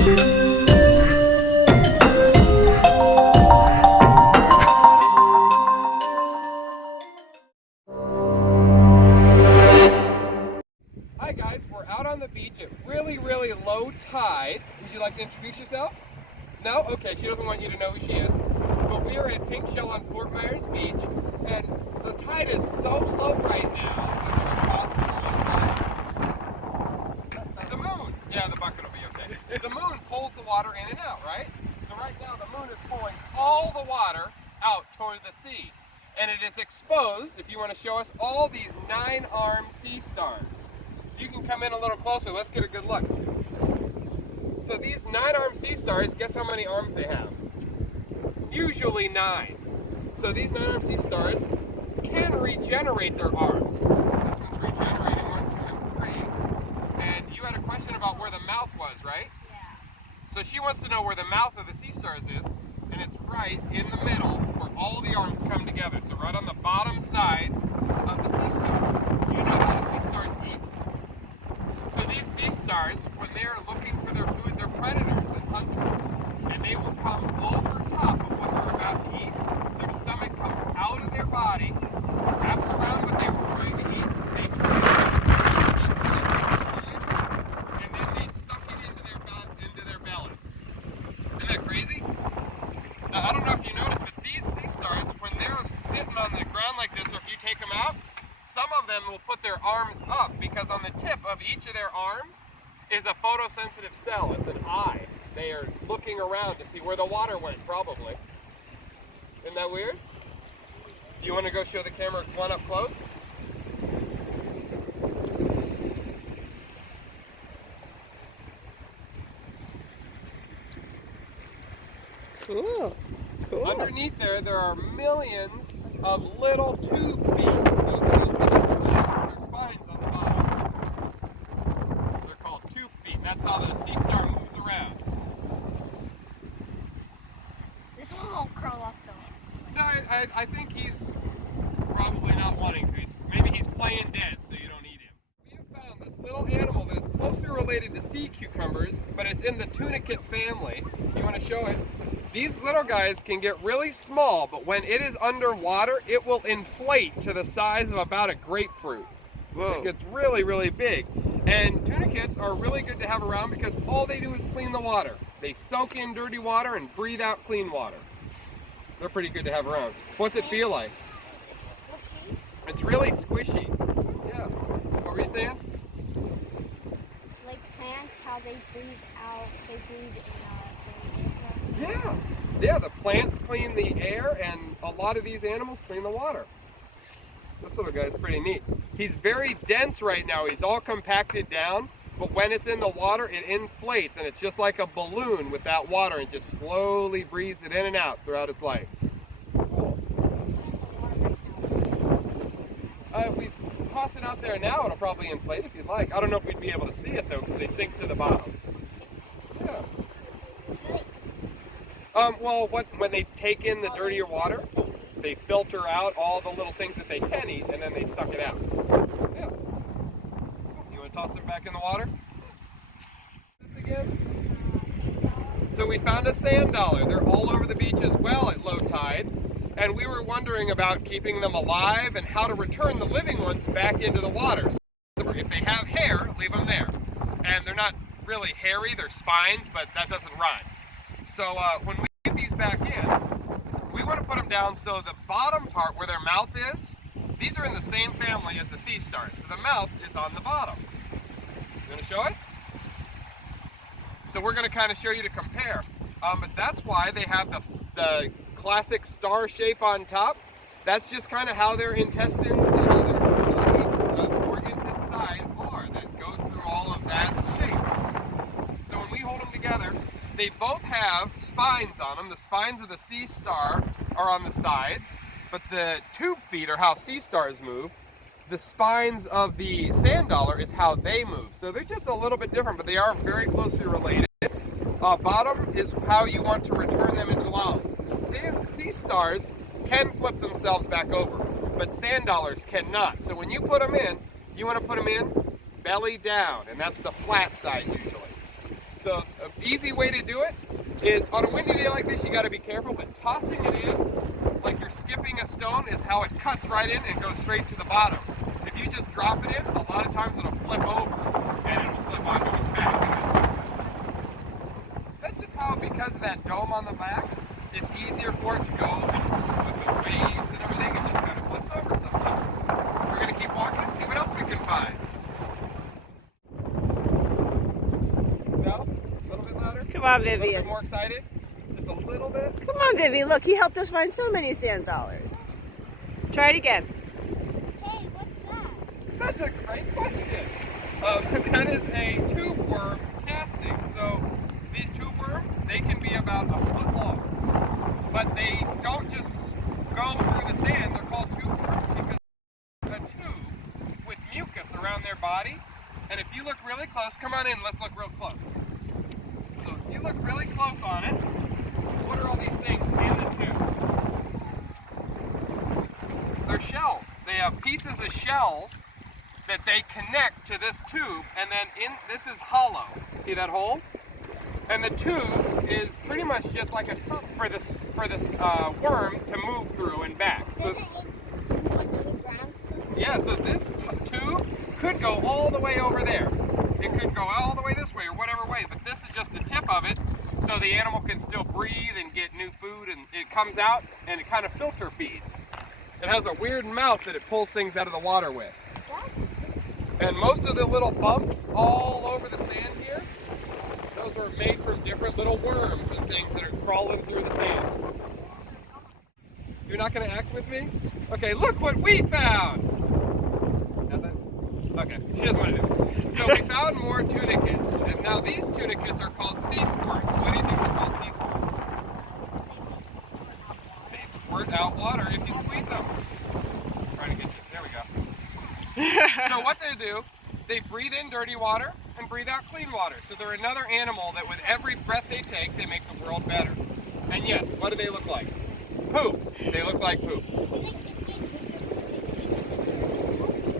Hi guys, we're out on the beach at really low tide. Would you like to introduce yourself? No? Okay, she doesn't want you to know who she is. But we are at Pink Shell on Fort Myers Beach, and the tide is so low right now. The moon! Yeah, the bucket will be okay. The moon pulls the water in and out, right? So right now the moon is pulling all the water out toward the sea. And it is exposed, if you want to show us, all these 9-armed sea stars. So you can come in a little closer, let's get a good look. So these 9-armed sea stars, guess how many arms they have? Usually 9. So these 9-armed sea stars can regenerate their arms. This one's regenerating, 1, 2, and 3. And you had a question about where the mouth was, right? Yeah. So she wants to know where the mouth of the sea stars is, and it's right in the middle where all the arms come together. So right on the bottom side of the sea star. You know how the sea stars eat? So these sea stars, when they're looking for their food, they're predators and hunters. And they will come over top of what they're about to eat. Their stomach comes out of their body, wraps around what they were trying to eat. They turn it and then they suck it into their belly. Isn't that crazy? Now, I don't know if you noticed, but these sea stars, when they're sitting on the ground like this, or if you take them out, some of them will put their arms up because on the tip of each of their arms is a photosensitive cell. It's an eye. They are looking around to see where the water went, probably. Isn't that weird? Do you want to go show the camera one up close? Cool. Cool. Underneath there are millions of little tube feet. Those are those little spines on the bottom. They're called tube feet. That's how the sea star moves around. This one won't curl up though. No, I think he's probably not wanting to. Maybe he's playing dead, so you don't eat him. We have found this little animal that is closely related to sea cucumbers, but it's in the tunicate family. You want to show it? These little guys can get really small, but when it is underwater, it will inflate to the size of about a grapefruit. Whoa. It gets really big. And tunicates are really good to have around because all they do is clean the water. They soak in dirty water and breathe out clean water. They're pretty good to have around. What's it feel like? It's really squishy. Yeah. What were you saying? Like plants, how they breathe out, they breathe in. Yeah, the plants clean the air and a lot of these animals clean the water. This little guy's pretty neat. He's very dense right now. He's all compacted down, but when it's in the water, it inflates and it's just like a balloon with that water and just slowly breathes it in and out throughout its life. If we toss it out there now, it'll probably inflate if you'd like. I don't know if we'd be able to see it though because they sink to the bottom. Yeah. When they take in the dirtier water, they filter out all the little things that they can eat, and then they suck it out. Yeah. You want to toss them back in the water? This again? So we found a sand dollar. They're all over the beach as well at low tide, and we were wondering about keeping them alive and how to return the living ones back into the water. So if they have hair, leave them there. And they're not really hairy, they're spines, but that doesn't rhyme. So when we get these back in, we want to put them down so the bottom part where their mouth is, these are in the same family as the sea stars. So the mouth is on the bottom. You want to show it? So we're going to kind of show you to compare. But that's why they have the classic star shape on top. That's just kind of how their intestines and how their body organs inside are that go through all of that shape. So when we hold them together, they both have spines on them. The spines of the sea star are on the sides, but the tube feet are how sea stars move. The spines of the sand dollar is how they move. So they're just a little bit different, but they are very closely related. Bottom is how you want to return them into the wild. The sea stars can flip themselves back over, but sand dollars cannot. So when you put them in, you want to put them in belly down, and that's the flat side usually. So an easy way to do it is on a windy day like this, you got to be careful, but tossing it in like you're skipping a stone is how it cuts right in and goes straight to the bottom. If you just drop it in, a lot of times it'll flip over and it'll flip onto its back. That's just how, because of that dome on the back, it's easier for it to go with the waves and everything. It just kind of flips over sometimes. We're going to keep walking and see what else we can find. No? A little bit louder? Come on, A little Vivian. bit more excited? Just a little bit? Come on, Vivi. Look, he helped us find so many sand dollars. Try it again. Hey, what's that? That's a great question. That is a tube worm casting. So these tube worms, they can be about a foot long. But they don't just go through the sand. They're called tube worms because it's a tube with mucus around their body. And if you look really close, come on in, let's look real close. So if you look really close on it, what are all these things in the tube? They're shells. They have pieces of shells that they connect to this tube, and then this is hollow. See that hole? And the tube is pretty much just like a tub for this worm to move through and back. So, yeah, so this tube could go all the way over there. It could go all the way this way or whatever way, but this is just the tip of it, so the animal can still breathe and get new food, and it comes out and it kind of filter feeds. It has a weird mouth that it pulls things out of the water with. And most of the little bumps all over the sand here, those were made from different little worms and things that are crawling through the sand. You're not going to act with me? Okay, look what we found! Nothing? Okay, she doesn't want to do it. So we found more tunicates, and now these tunicates are called sea squirts. Why do you think they're called sea squirts? They squirt out water if you squeeze them. I'm trying to get you. There we go. So what they do, they breathe in dirty water and breathe out clean water. So they're another animal that with every breath they take, they make the world better. And yes, what do they look like? Poop. They look like poop.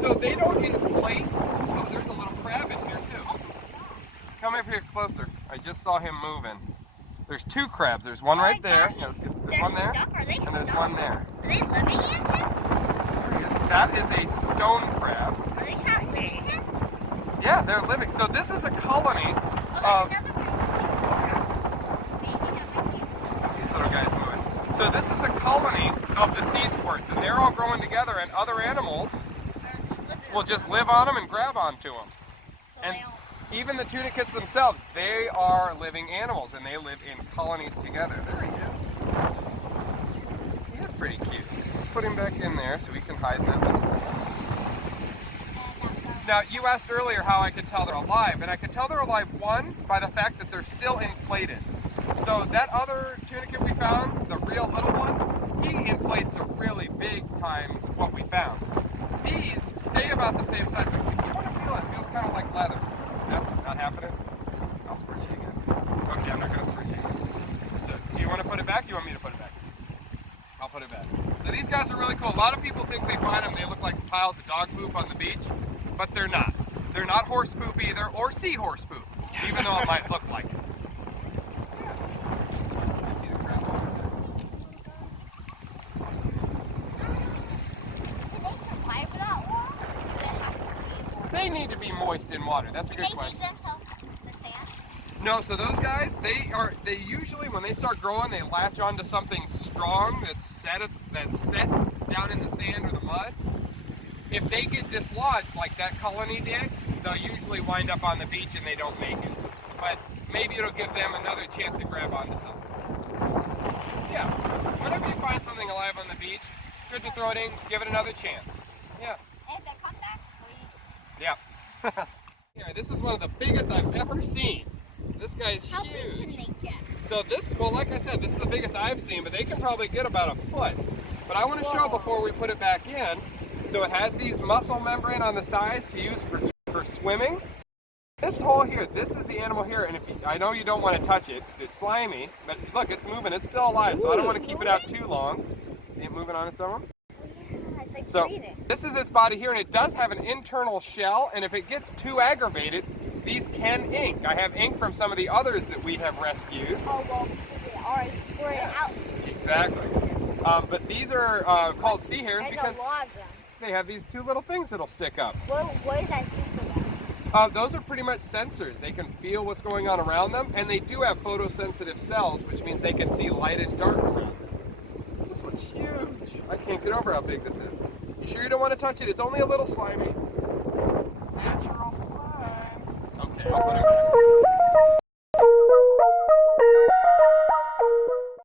So they don't inflate. Oh, there's a little crab in here too. Come up here closer. I just saw him moving. There's two crabs. There's one right there. There's one there. And there's one there. Are they living in here? That is a stone crab. Are they not living here? Yeah, they're living. So this is a colony of... These little guys moving. So this is a colony of the sea squirts, and they're all growing together, and other animals will just live on them and grab onto them. And even the tunicates themselves, they are living animals, and they live in colonies together. There he is. He is pretty cute. Let's put him back in there so we can hide in that little hole. Now, you asked earlier how I could tell they're alive, and I could tell they're alive, one, by the fact that they're still inflated. So that other tunicate we found, the real little one, he inflates to really big times what we found. These stay about the same size, but if you want to feel it, it feels kind of like leather. No, not happening? I'll squirt you again. Okay, I'm not going to squirt you again. So, do you want to put it back? You want me to put it back? I'll put it back. So these guys are really cool. A lot of people think they find them, they look like piles of dog poop on the beach, but they're not. They're not horse poop either, or seahorse poop, even though it might look like it. They need to be moist in water. That's a good question. No, so those guys, they usually, when they start growing, they latch onto something strong that's set down in the sand or the mud. If they get dislodged like that colony did, they'll usually wind up on the beach and they don't make it. But maybe it'll give them another chance to grab onto something. Yeah, whenever you find something alive on the beach, good to throw it in, give it another chance. Yeah. If they come back, please. Yeah. Yeah, this is one of the biggest I've ever seen. This guy's How huge. big can they get? So this, well, like I said, this is the biggest I've seen, but they can probably get about a foot. But I want to show before we put it back in. So it has these muscle membrane on the sides to use for swimming. This hole here, this is the animal here, and I know you don't want to touch it because it's slimy, but look, it's moving, it's still alive, so I don't want to keep it out too long. See it moving on its own? Yeah, it's like So breathing. this is its body here, and it does have an internal shell, and if it gets too aggravated, these can ink. I have ink from some of the others that we have rescued. Oh, well, because they already squirted out. Exactly. But these are called sea hares There's because a lot of them. they have these two little things that'll stick up. What is that do for them? Those are pretty much sensors. They can feel what's going on around them, and they do have photosensitive cells, which means they can see light and dark around them. This one's huge. I can't get over how big this is. You sure you don't want to touch it? It's only a little slimy. Natural slime. Okay, I'll put it back.